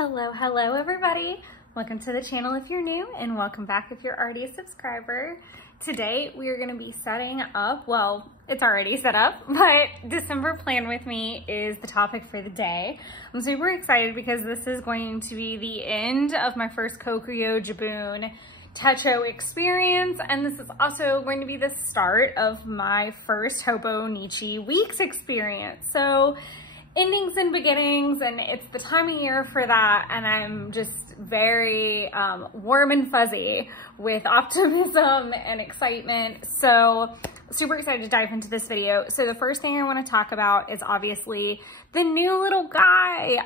Hello everybody. Welcome to the channel if you're new, and welcome back if you're already a subscriber. Today we are going to be setting up, well, it's already set up, but December plan with me is the topic for the day. I'm super excited because this is going to be the end of my first Kokuyo Jibun Techo experience, and this is also going to be the start of my first Hobonichi Weeks experience. So endings and beginnings, and it's the time of year for that, and I'm just very warm and fuzzy with optimism and excitement. So super excited to dive into this video. So the first thing I want to talk about is obviously the new little guy.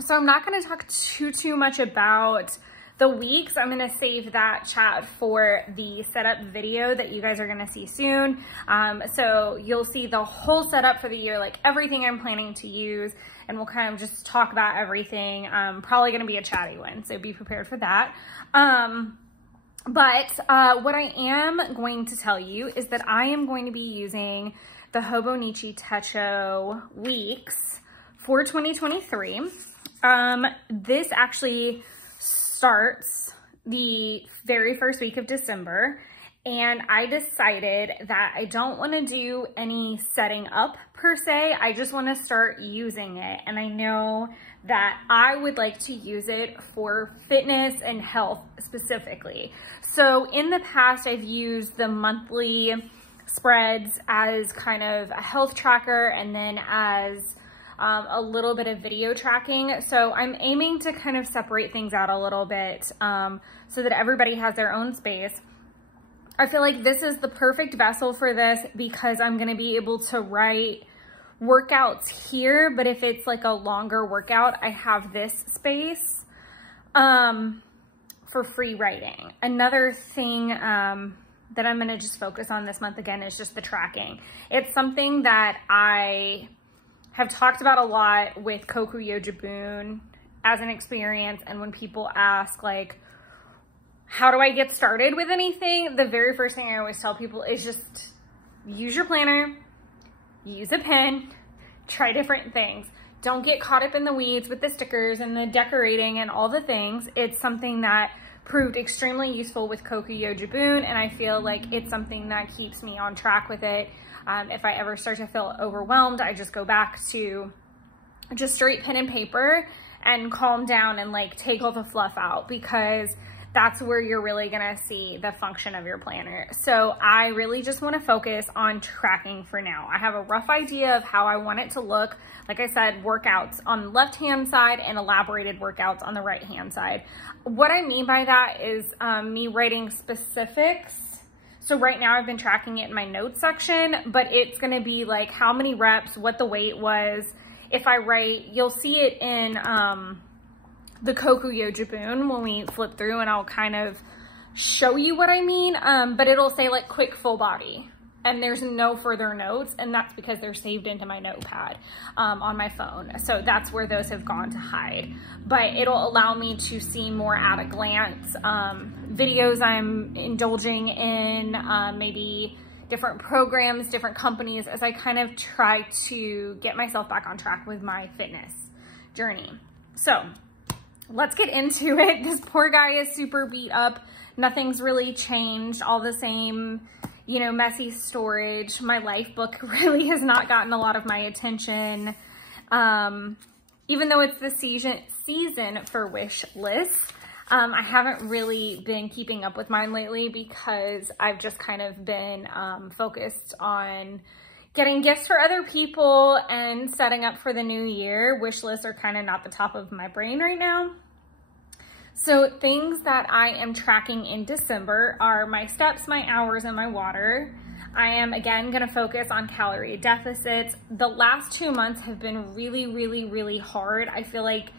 So I'm not going to talk too much about the weeks. I'm going to save that chat for the setup video that you guys are going to see soon. So you'll see the whole setup for the year, like everything I'm planning to use, and we'll kind of just talk about everything. Probably going to be a chatty one, so be prepared for that. But what I am going to tell you is that I am going to be using the Hobonichi Techo Weeks for 2023. This actually starts the very first week of December, and I decided that I don't want to do any setting up per se. I just want to start using it, and I know that I would like to use it for fitness and health specifically. So in the past, I've used the monthly spreads as kind of a health tracker, and then as a little bit of video tracking. So I'm aiming to kind of separate things out a little bit so that everybody has their own space. I feel like this is the perfect vessel for this because I'm going to be able to write workouts here, but if it's like a longer workout, I have this space for free writing. Another thing that I'm going to just focus on this month again is just the tracking. It's something that I have talked about a lot with Kokuyo Jibun as an experience, and when people ask like, how do I get started with anything? The very first thing I always tell people is just use your planner, use a pen, try different things. Don't get caught up in the weeds with the stickers and the decorating and all the things. It's something that proved extremely useful with Kokuyo Jibun, and I feel like it's something that keeps me on track with it. If I ever start to feel overwhelmed, I just go back to just straight pen and paper and calm down and like take all the fluff out, because that's where you're really gonna see the function of your planner. So I really just wanna focus on tracking for now. I have a rough idea of how I want it to look. Like I said, workouts on the left-hand side and elaborated workouts on the right-hand side. What I mean by that is me writing specifics. So right now I've been tracking it in my notes section, but it's gonna be like how many reps, what the weight was. If I write, you'll see it in the Kokuyo Jibun when we flip through, and I'll kind of show you what I mean, but it'll say like quick full body, and there's no further notes, and that's because they're saved into my notepad on my phone. So that's where those have gone to hide, but it'll allow me to see more at a glance videos I'm indulging in, maybe different programs, different companies, as I kind of try to get myself back on track with my fitness journey. So let's get into it. This poor guy is super beat up. Nothing's really changed. All the same, you know, messy storage. My life book really has not gotten a lot of my attention. Even though it's the season for wish lists, I haven't really been keeping up with mine lately because I've just kind of been focused on getting gifts for other people and setting up for the new year. Wish lists are kind of not the top of my brain right now. So things that I am tracking in December are my steps, my hours, and my water. I am again gonna focus on calorie deficits. The last 2 months have been really hard. I feel like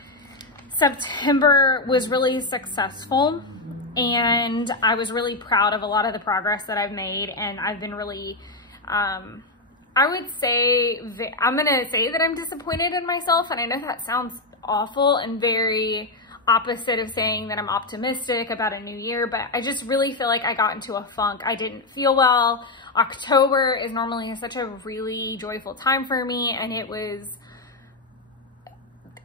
September was really successful, and I was really proud of a lot of the progress that I've made, and I've been really, I would say, I'm gonna say that I'm disappointed in myself, and I know that sounds awful and very opposite of saying that I'm optimistic about a new year, but I just really feel like I got into a funk. I didn't feel well. October is normally such a really joyful time for me, and it was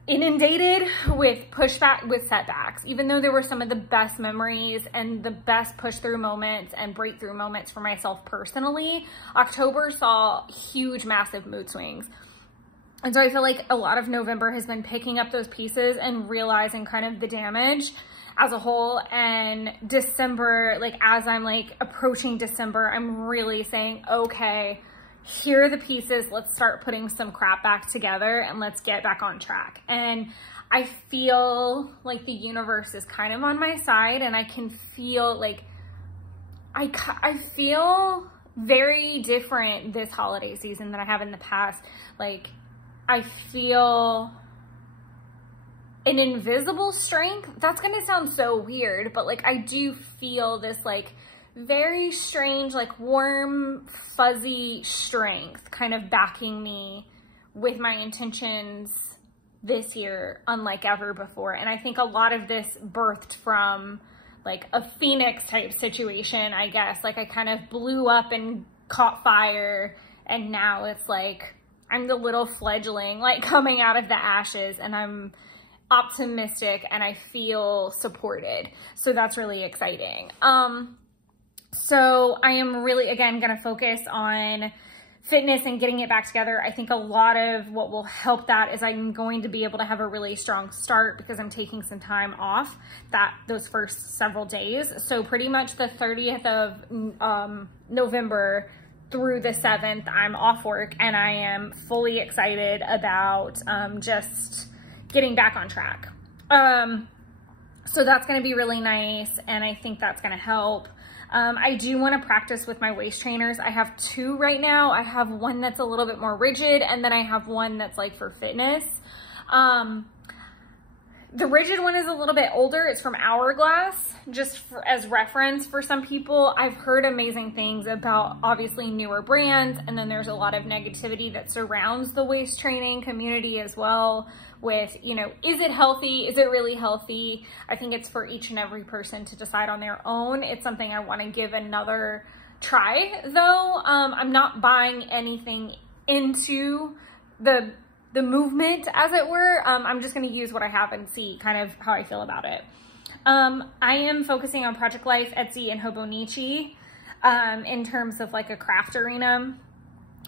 inundated with pushback, with setbacks. Even though there were some of the best memories and the best push through moments and breakthrough moments for myself personally, October saw huge, massive mood swings. And so I feel like a lot of November has been picking up those pieces and realizing kind of the damage as a whole. And December, like as I'm like approaching December, I'm really saying, okay, here are the pieces. Let's start putting some crap back together and let's get back on track. And I feel like the universe is kind of on my side, and I can feel like, I feel very different this holiday season than I have in the past. Like I feel an invisible strength. That's gonna sound so weird, but like I do feel this like very strange, like warm, fuzzy strength kind of backing me with my intentions this year, unlike ever before. And I think a lot of this birthed from like a phoenix type situation, I guess. Like I kind of blew up and caught fire, and now it's like I'm the little fledgling like coming out of the ashes, and I'm optimistic and I feel supported. So that's really exciting. So I am really, again, going to focus on fitness and getting it back together. I think a lot of what will help that is I'm going to be able to have a really strong start because I'm taking some time off those first several days. So pretty much the 30th of November through the 7th, I'm off work, and I am fully excited about just getting back on track. So that's going to be really nice, and I think that's going to help. I do want to practice with my waist trainers. I have two right now. I have one that's a little bit more rigid, and then I have one that's like for fitness. The rigid one is a little bit older. It's from Hourglass, just as reference for some people. I've heard amazing things about obviously newer brands, and then there's a lot of negativity that surrounds the waist training community as well with, you know, is it healthy? Is it really healthy? I think it's for each and every person to decide on their own. It's something I want to give another try though. I'm not buying anything into the movement, as it were. I'm just going to use what I have and see kind of how I feel about it. I am focusing on Project Life, Etsy, and Hobonichi in terms of like a craft arena.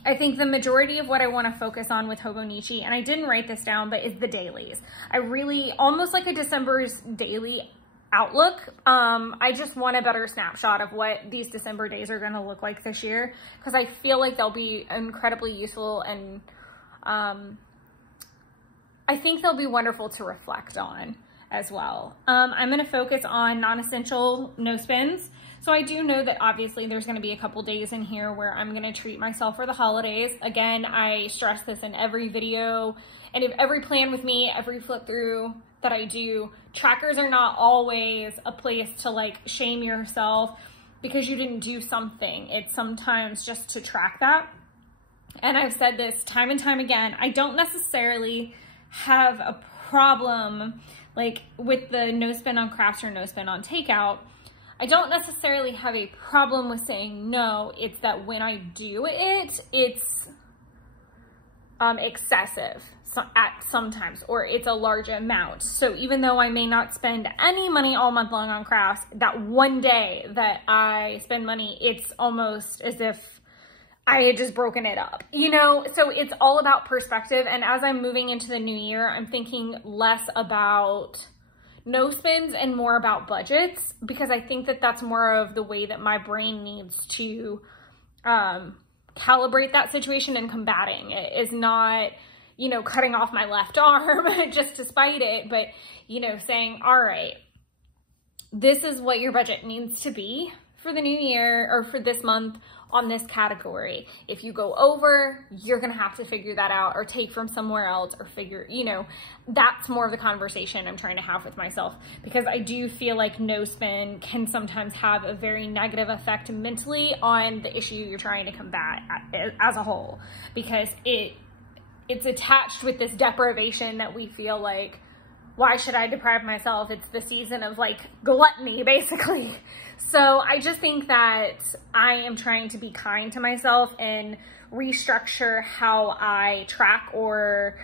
I think the majority of what I want to focus on with Hobonichi, and I didn't write this down, but is the dailies. I really, almost like a December's daily outlook. I just want a better snapshot of what these December days are going to look like this year, because I feel like they'll be incredibly useful, and I think they'll be wonderful to reflect on as well. I'm going to focus on non-essential no spends. So I do know that obviously there's going to be a couple days in here where I'm going to treat myself for the holidays. Again, I stress this in every video, and if every plan with me, every flip through that I do, trackers are not always a place to like shame yourself because you didn't do something. It's sometimes just to track that. And I've said this time and time again, I don't necessarily have a problem like with the no spend on crafts or no spend on takeout. I don't necessarily have a problem with saying no. It's that when I do it, it's excessive at sometimes, or it's a large amount. So even though I may not spend any money all month long on crafts, that one day that I spend money, it's almost as if I had just broken it up, you know? So it's all about perspective. And as I'm moving into the new year, I'm thinking less about no spends and more about budgets, because I think that that's more of the way that my brain needs to calibrate that situation and combating it. Is not, you know, cutting off my left arm just to spite it, but, you know, saying, all right, this is what your budget needs to be for the new year or for this month on this category. If you go over, you're gonna have to figure that out or take from somewhere else or figure, you know, that's more of the conversation I'm trying to have with myself, because I do feel like no spend can sometimes have a very negative effect mentally on the issue you're trying to combat as a whole, because it's attached with this deprivation that we feel like, why should I deprive myself? It's the season of like gluttony, basically. So I just think that I am trying to be kind to myself and restructure how I track or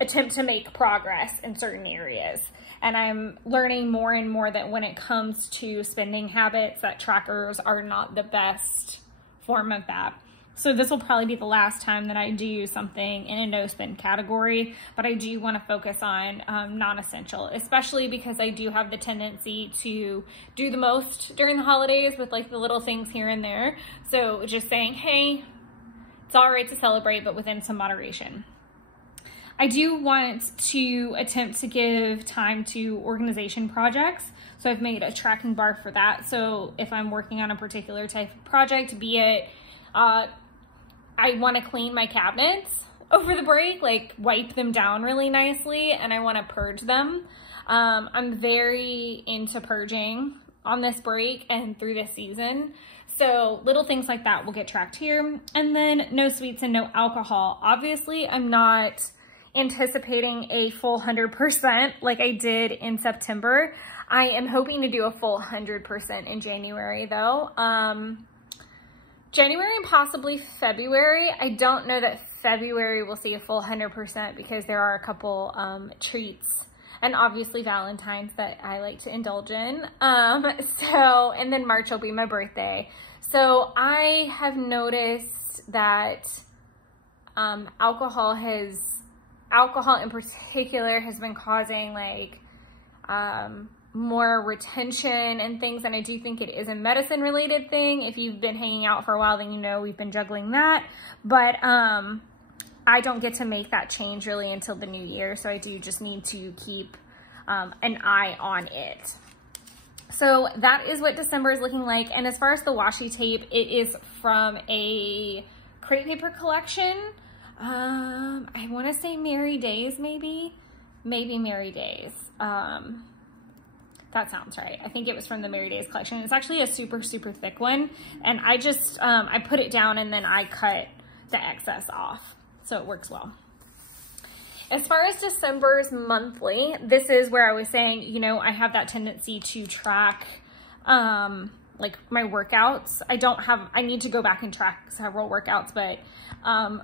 attempt to make progress in certain areas. And I'm learning more and more that when it comes to spending habits, that trackers are not the best form of that. So this will probably be the last time that I do something in a no spend category, but I do want to focus on non-essential, especially because I do have the tendency to do the most during the holidays with like the little things here and there. So just saying, hey, it's all right to celebrate, but within some moderation. I do want to attempt to give time to organization projects. So I've made a tracking bar for that. So if I'm working on a particular type of project, be it, I want to clean my cabinets over the break, like wipe them down really nicely, and I want to purge them. I'm very into purging on this break and through this season. So little things like that will get tracked here. And then no sweets and no alcohol. Obviously, I'm not anticipating a full 100% like I did in September. I am hoping to do a full 100% in January though. January and possibly February. I don't know that February will see a full 100% because there are a couple treats and obviously Valentine's that I like to indulge in. And then March will be my birthday. So I have noticed that alcohol in particular has been causing like more retention and things, and I do think it is a medicine related thing. If you've been hanging out for a while, then you know we've been juggling that, but I don't get to make that change really until the new year, so I do just need to keep an eye on it. So that is what December is looking like. And as far as the washi tape, it is from a Crate Paper collection. I want to say Merry Days, maybe Merry Days. That sounds right. I think it was from the Merry Days collection. It's actually a super, super thick one. And I just, I put it down and then I cut the excess off. So it works well. As far as December's monthly, this is where I was saying, you know, I have that tendency to track, like my workouts. I need to go back and track several workouts, but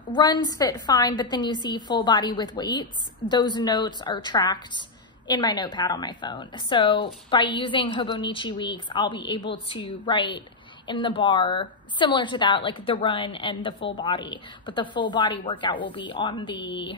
runs fit fine, but then you see full body with weights. Those notes are tracked in my notepad on my phone. So by using Hobonichi Weeks, I'll be able to write in the bar similar to that, like the run and the full body, but the full body workout will be on the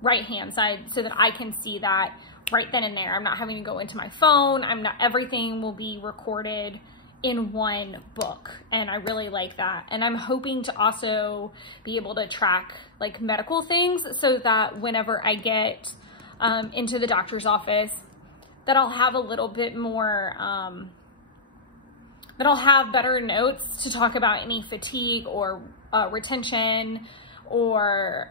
right hand side so that I can see that right then and there. I'm not having to go into my phone. Everything will be recorded in one book, and I really like that. And I'm hoping to also be able to track like medical things so that whenever I get into the doctor's office, that I'll have a little bit more, that I'll have better notes to talk about any fatigue or retention or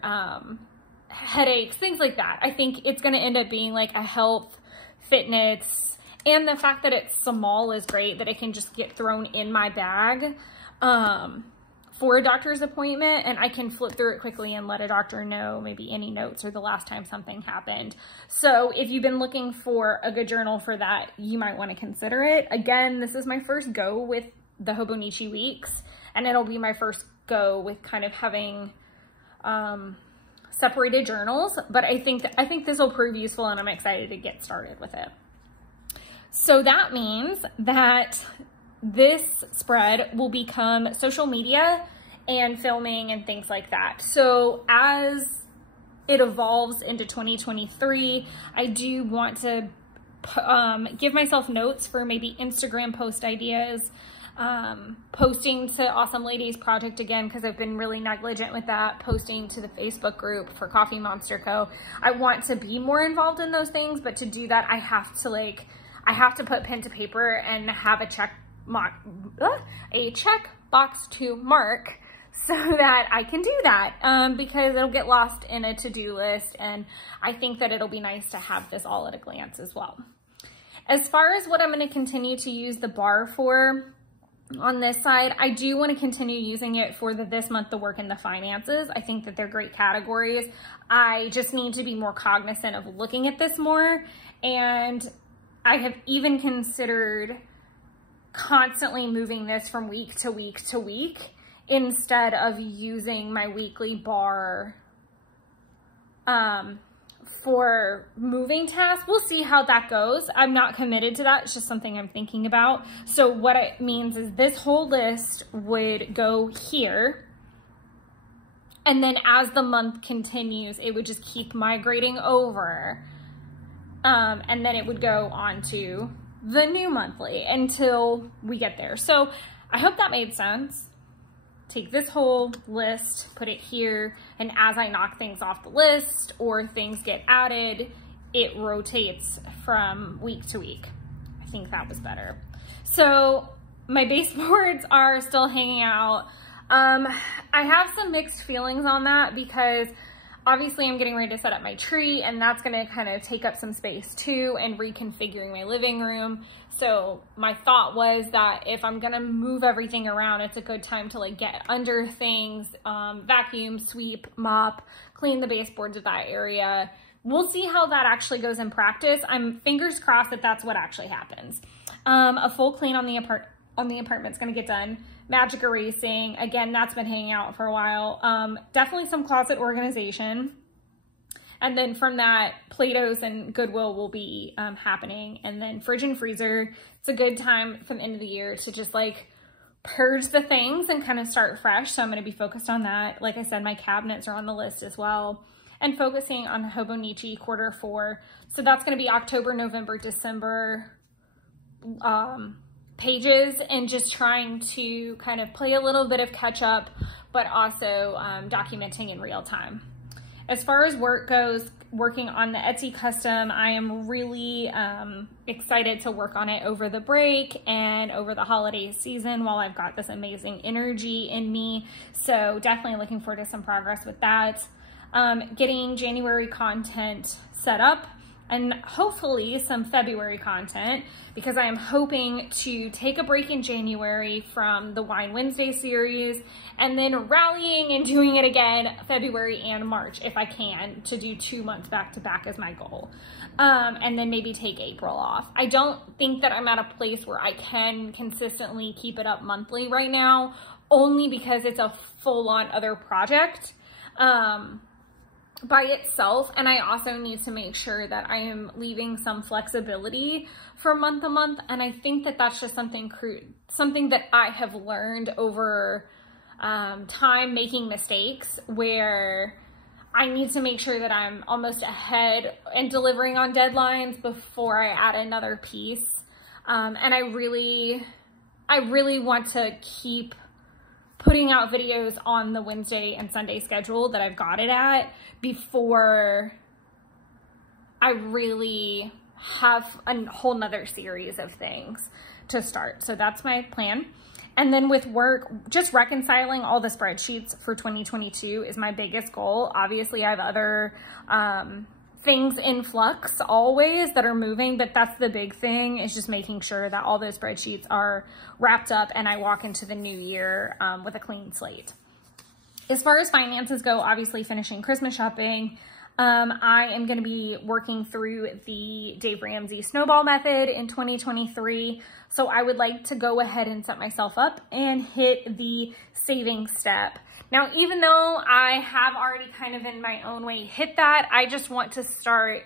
headaches, things like that. I think it's going to end up being like a health, fitness, and the fact that it's small is great, that it can just get thrown in my bag for a doctor's appointment, and I can flip through it quickly and let a doctor know maybe any notes or the last time something happened. So if you've been looking for a good journal for that, you might want to consider it. Again, this is my first go with the Hobonichi Weeks, and it'll be my first go with kind of having separated journals, but I think this will prove useful, and I'm excited to get started with it. So that means that this spread will become social media and filming and things like that. So as it evolves into 2023, I do want to give myself notes for maybe Instagram post ideas, posting to Awesome Ladies Project again, because I've been really negligent with that, posting to the Facebook group for Coffee Monster Co. I want to be more involved in those things, but to do that, I have to put pen to paper and have a check box to mark so that I can do that, because it'll get lost in a to-do list, and I think that it'll be nice to have this all at a glance as well. As far as what I'm going to continue to use the bar for on this side, I do want to continue using it for this month, the work and the finances. I think that they're great categories. I just need to be more cognizant of looking at this more, and I have even considered constantly moving this from week to week to week instead of using my weekly bar for moving tasks. We'll see how that goes. I'm not committed to that. It's just something I'm thinking about. So what it means is this whole list would go here. And then as the month continues, it would just keep migrating over. And then it would go on to the new monthly until we get there. So I hope that made sense. Take this whole list, put it here, and as I knock things off the list or things get added, it rotates from week to week. I think that was better. So my baseboards are still hanging out. I have some mixed feelings on that because obviously I'm getting ready to set up my tree, and that's gonna kind of take up some space too, and reconfiguring my living room. So my thought was that if I'm gonna move everything around, it's a good time to like get under things, vacuum, sweep, mop, clean the baseboards of that area. We'll see how that actually goes in practice. I'm fingers crossed that that's what actually happens. A full clean on the apartment's gonna get done. Magic erasing, again, that's been hanging out for a while. Definitely some closet organization. And then from that, Play-Dohs and Goodwill will be happening. And then fridge and freezer, it's a good time from the end of the year to just like purge the things and kind of start fresh. So I'm gonna be focused on that. Like I said, my cabinets are on the list as well. And focusing on Hobonichi Q4. So that's gonna be October, November, December pages, and just trying to kind of play a little bit of catch up, but also documenting in real time. As far as work goes, working on the Etsy custom, I am really excited to work on it over the break and over the holiday season while I've got this amazing energy in me. So definitely looking forward to some progress with that. Getting January content set up, and hopefully some February content, because I am hoping to take a break in January from the Wine Wednesday series, and then rallying and doing it again February and March if I can, to do 2 months back to back as my goal. And then maybe take April off. I don't think that I'm at a place where I can consistently keep it up monthly right now, only because it's a full-on other project by itself, and I also need to make sure that I am leaving some flexibility for month to month. And I think that that's just something that I have learned over time, making mistakes, where I need to make sure that I'm almost ahead and delivering on deadlines before I add another piece. And I really want to keep putting out videos on the Wednesday and Sunday schedule that I've got it at before I really have a whole nother series of things to start. So that's my plan. And then with work, just reconciling all the spreadsheets for 2022 is my biggest goal. Obviously I have other things in flux always that are moving, but that's the big thing, is just making sure that all those spreadsheets are wrapped up and I walk into the new year with a clean slate. As far as finances go, obviously finishing Christmas shopping, I am going to be working through the Dave Ramsey snowball method in 2023. So I would like to go ahead and set myself up and hit the saving step. Now, even though I have already kind of in my own way hit that, I just want to start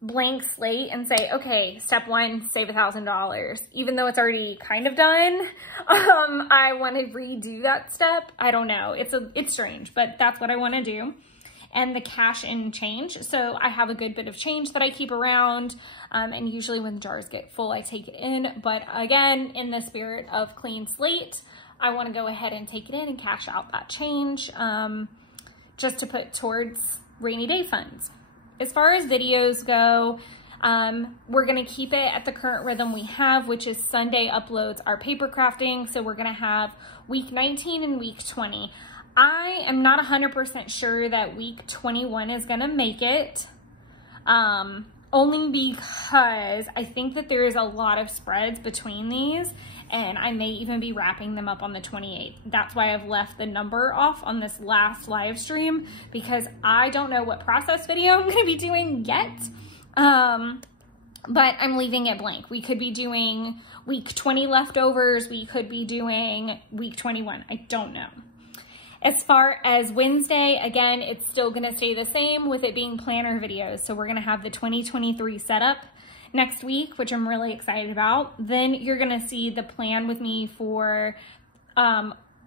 blank slate and say, okay, step one, save $1,000. Even though it's already kind of done, I want to redo that step. I don't know. It's strange, but that's what I want to do. And the cash in change. So I have a good bit of change that I keep around. And usually when jars get full, I take it in. But again, in the spirit of clean slate, I want to go ahead and take it in and cash out that change just to put towards rainy day funds. As far as videos go, we're going to keep it at the current rhythm we have, which is Sunday uploads our paper crafting. So we're going to have week 19 and week 20. I am not 100% sure that week 21 is going to make it, only because I think that there is a lot of spreads between these, and I may even be wrapping them up on the 28th. That's why I've left the number off on this last live stream, because I don't know what process video I'm going to be doing yet, but I'm leaving it blank. We could be doing week 20 leftovers. We could be doing week 21. I don't know. As far as Wednesday, again, it's still gonna stay the same with it being planner videos. So we're gonna have the 2023 setup next week, which I'm really excited about. Then you're gonna see the plan with me for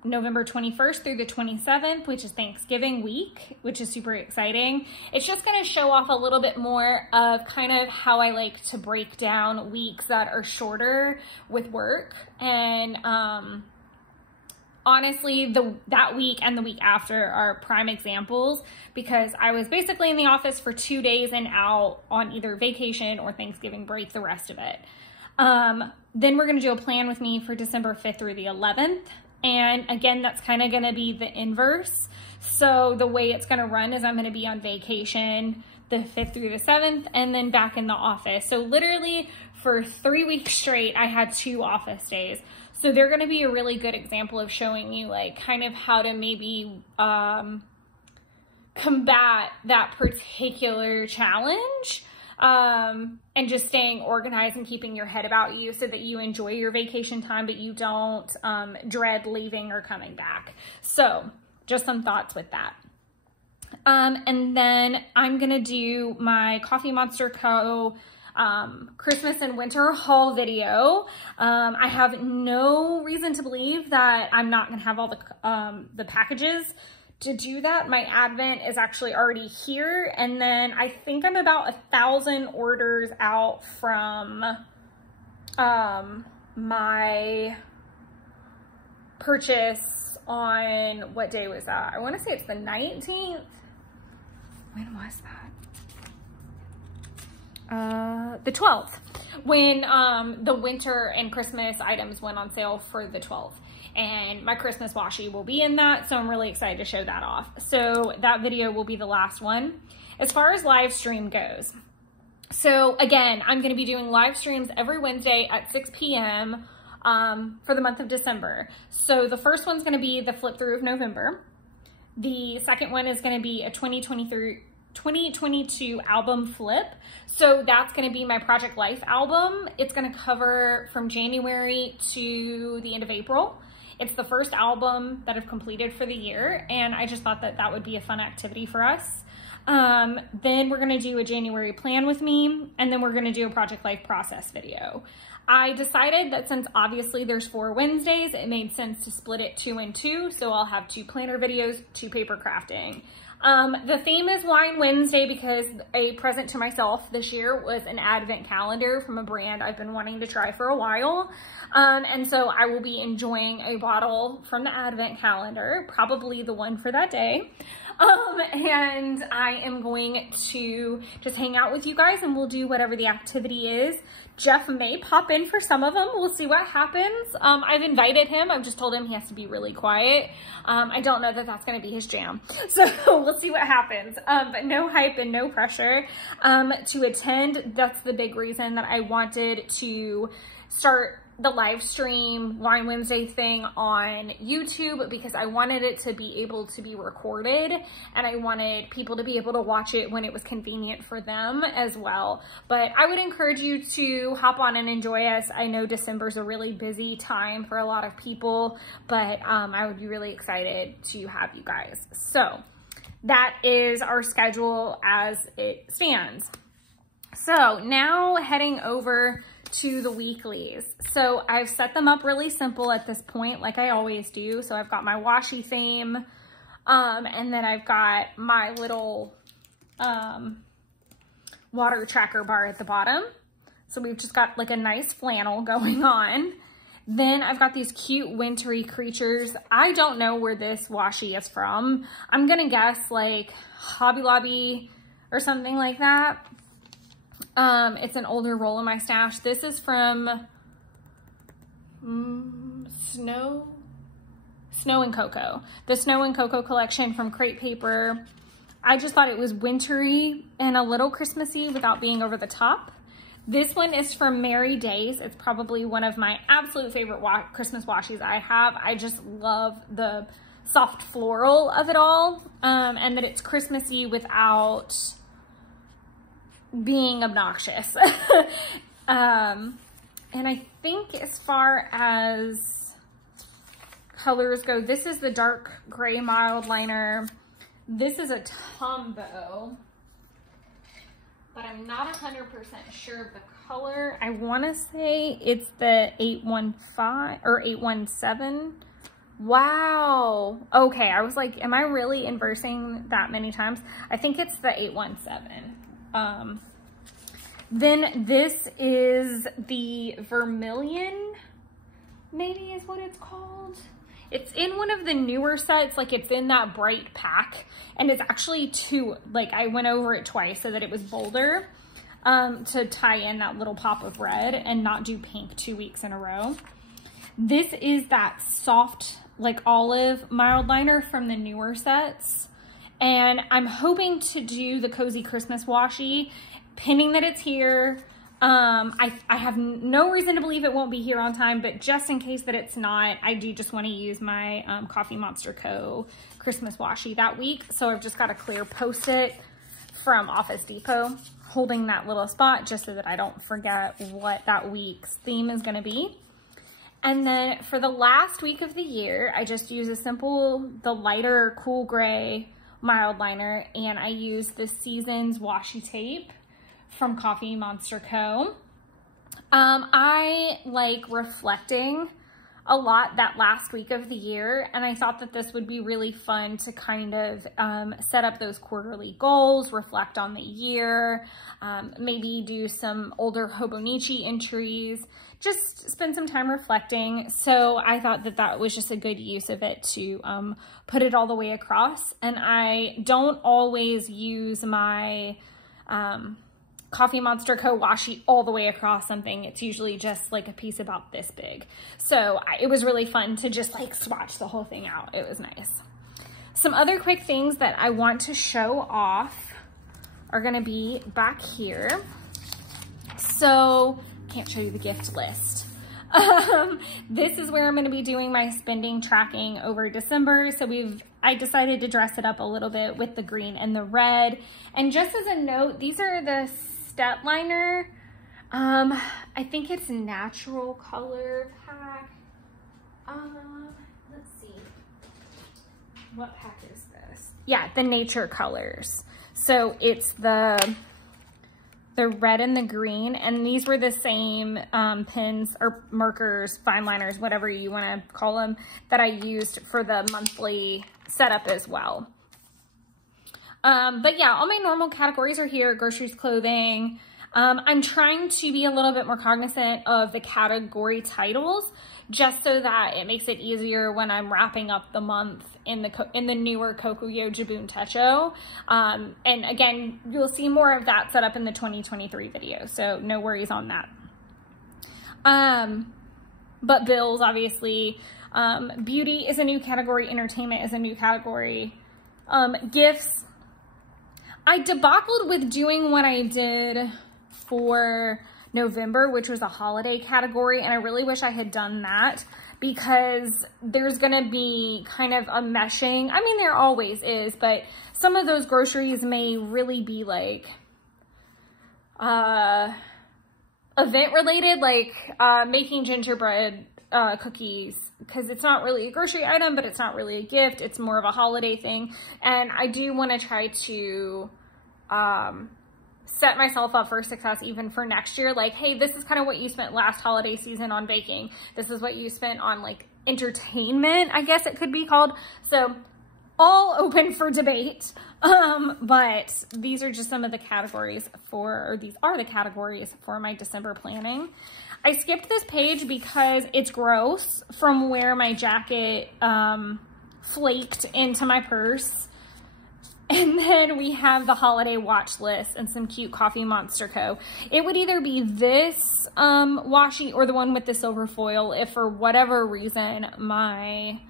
November 21st through the 27th, which is Thanksgiving week, which is super exciting. It's just gonna show off a little bit more of kind of how I like to break down weeks that are shorter with work. And honestly, that week and the week after are prime examples because I was basically in the office for 2 days and out on either vacation or Thanksgiving break the rest of it. Then we're gonna do a plan with me for December 5th through the 11th. And again, that's kind of gonna be the inverse. So the way it's gonna run is I'm gonna be on vacation the 5th through the 7th and then back in the office. So literally for 3 weeks straight, I had 2 office days. So they're gonna be a really good example of showing you like kind of how to maybe combat that particular challenge and just staying organized and keeping your head about you so that you enjoy your vacation time, but you don't dread leaving or coming back. So just some thoughts with that. And then I'm gonna do my Coffee Monster Co. Christmas and winter haul video. I have no reason to believe that I'm not gonna have all the packages to do that. My Advent is actually already here, and then I think I'm about 1,000 orders out from my purchase on, what day was that? I want to say it's the 19th. When was that? The 12th, when the winter and Christmas items went on sale for the 12th. And my Christmas washi will be in that, so I'm really excited to show that off. So that video will be the last one. As far as live stream goes, so again, I'm gonna be doing live streams every Wednesday at 6 p.m. For the month of December. So the first one's gonna be the flip through of November. The second one is gonna be a 2022 album flip. So that's gonna be my Project Life album. It's gonna cover from January to the end of April. It's the first album that I've completed for the year, and I just thought that that would be a fun activity for us. Then we're gonna do a January plan with me, and then we're gonna do a Project Life process video. I decided that since obviously there's 4 Wednesdays, it made sense to split it 2 and 2, so I'll have 2 planner videos, 2 paper crafting. The theme is Wine Wednesday because a present to myself this year was an advent calendar from a brand I've been wanting to try for a while. And so I will be enjoying a bottle from the advent calendar, probably the one for that day. And I am going to just hang out with you guys and we'll do whatever the activity is. Jeff may pop in for some of them. We'll see what happens. I've invited him. I've just told him he has to be really quiet. I don't know that that's going to be his jam. So we'll see what happens. But no hype and no pressure to attend. That's the big reason that I wanted to start the live stream Wine Wednesday thing on YouTube, because I wanted it to be able to be recorded and I wanted people to be able to watch it when it was convenient for them as well. But I would encourage you to hop on and enjoy us. I know December's a really busy time for a lot of people, but I would be really excited to have you guys. So that is our schedule as it stands. So now heading over to the weeklies. So I've set them up really simple at this point, like I always do. So I've got my washi theme, and then I've got my little water tracker bar at the bottom. So we've just got like a nice flannel going on. Then I've got these cute wintry creatures. I don't know where this washi is from. I'm gonna guess like Hobby Lobby or something like that. It's an older roll in my stash. This is from Snow and Cocoa. The Snow and Cocoa collection from Crate Paper. I just thought it was wintry and a little Christmassy without being over the top. This one is from Merry Days. It's probably one of my absolute favorite Christmas washies I have. I just love the soft floral of it all, and that it's Christmassy without being obnoxious. And I think as far as colors go, this is the dark gray mild liner. This is a Tombow, but I'm not 100% sure of the color. I want to say it's the 815 or 817. Wow. Okay, I was like, am I really inversing that many times? I think it's the 817. Then this is the Vermilion, maybe is what it's called. It's in one of the newer sets, like it's in that bright pack, and it's actually two, like I went over it twice so that it was bolder, to tie in that little pop of red and not do pink 2 weeks in a row. This is that soft, like olive mild liner from the newer sets. And I'm hoping to do the Cozy Christmas washi, pending that it's here. I have no reason to believe it won't be here on time, but just in case that it's not, I do just want to use my Coffee Monster Co. Christmas washi that week. So I've just got a clear Post-it from Office Depot holding that little spot just so that I don't forget what that week's theme is going to be. And then for the last week of the year, I just use the lighter cool gray mild liner, and I use the Seasons washi tape from Coffee Monster Co. I like reflecting a lot that last week of the year, and I thought that this would be really fun to kind of set up those quarterly goals, reflect on the year, maybe do some older Hobonichi entries, just spend some time reflecting. So I thought that that was just a good use of it to put it all the way across. And I don't always use my Coffee Monster Co. washi all the way across something. It's usually just like a piece about this big. So it was really fun to just like swatch the whole thing out. It was nice. Some other quick things that I want to show off are gonna be back here. So can't show you the gift list. This is where I'm gonna be doing my spending tracking over December. So I decided to dress it up a little bit with the green and the red. And just as a note, these are the Step Liner. I think it's natural color pack. Let's see. What pack is this? Yeah, the Nature Colors. So it's the red and the green, and these were the same pens or markers, fine liners, whatever you want to call them, that I used for the monthly setup as well. But yeah, all my normal categories are here: groceries, clothing. I'm trying to be a little bit more cognizant of the category titles, just so that it makes it easier when I'm wrapping up the month in the newer Kokuyo Jibun Techo. And again, you'll see more of that set up in the 2023 video, so no worries on that. But bills, obviously. Beauty is a new category. Entertainment is a new category. Gifts. I debacled with doing what I did for November, which was a holiday category, and I really wish I had done that, because there's gonna be kind of a meshing. I mean, there always is, but some of those groceries may really be like event related, like making gingerbread cookies, because it's not really a grocery item, but it's not really a gift. It's more of a holiday thing. And I do want to try to set myself up for success even for next year. Like, hey, this is kind of what you spent last holiday season on baking. This is what you spent on like entertainment, I guess it could be called. So all open for debate. But these are just some of the categories or these are the categories for my December planning. I skipped this page because it's gross from where my jacket flaked into my purse. And then we have the holiday watch list and some cute Coffee Monster Co. It would either be this washi or the one with the silver foil if for whatever reason my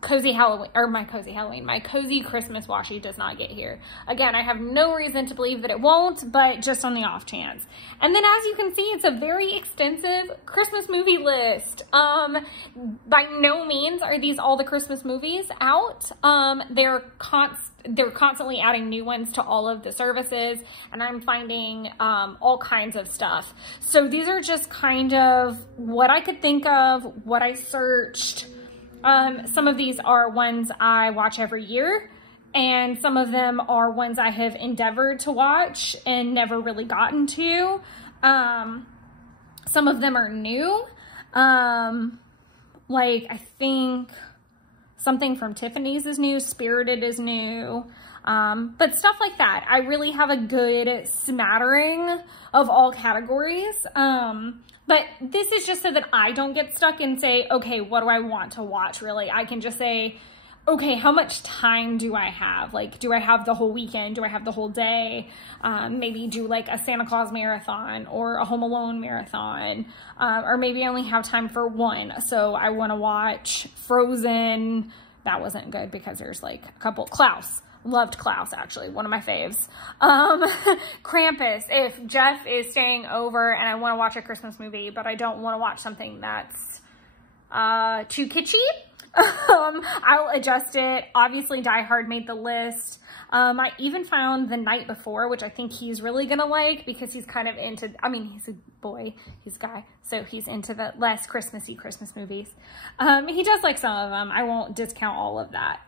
cozy Halloween, or my cozy Christmas washi does not get here. Again, I have no reason to believe that it won't, but just on the off chance. And then as you can see, it's a very extensive Christmas movie list. By no means are these all the Christmas movies out. They're constantly adding new ones to all of the services, and I'm finding all kinds of stuff. So these are just kind of what I could think of, what I searched. Some of these are ones I watch every year, and some of them are ones I have endeavored to watch and never really gotten to. Some of them are new. Like I think Something from Tiffany's is new, Spirited is new, but stuff like that. I really have a good smattering of all categories. But this is just so that I don't get stuck and say, okay, what do I want to watch really? I can just say, okay, how much time do I have? Like, do I have the whole weekend? Do I have the whole day? Maybe do like a Santa Claus marathon or a Home Alone marathon. Or maybe I only have time for one. So I want to watch Frozen. That wasn't good because there's like a couple. Klaus. Loved Klaus, actually. One of my faves. Krampus. If Jeff is staying over and I want to watch a Christmas movie, but I don't want to watch something that's too kitschy, I'll adjust it. Obviously, Die Hard made the list. I even found The Night Before, which I think he's really gonna like because he's kind of into, I mean, he's a boy, he's a guy, so he's into the less Christmassy Christmas movies. He does like some of them. I won't discount all of that.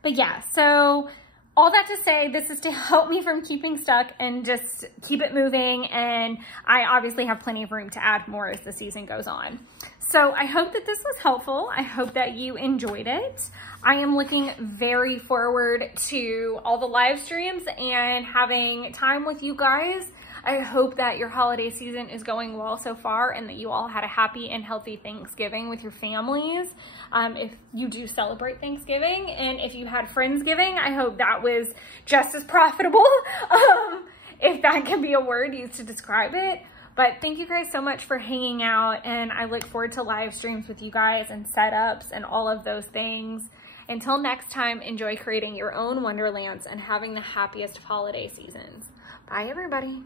But yeah, so all that to say, this is to help me from keeping stuck and just keep it moving. And I obviously have plenty of room to add more as the season goes on. So I hope that this was helpful. I hope that you enjoyed it. I am looking very forward to all the live streams and having time with you guys. I hope that your holiday season is going well so far and that you all had a happy and healthy Thanksgiving with your families. If you do celebrate Thanksgiving, and if you had Friendsgiving, I hope that was just as profitable, if that can be a word used to describe it. But thank you guys so much for hanging out, and I look forward to live streams with you guys and setups and all of those things. Until next time, enjoy creating your own wonderlands and having the happiest of holiday seasons. Bye, everybody.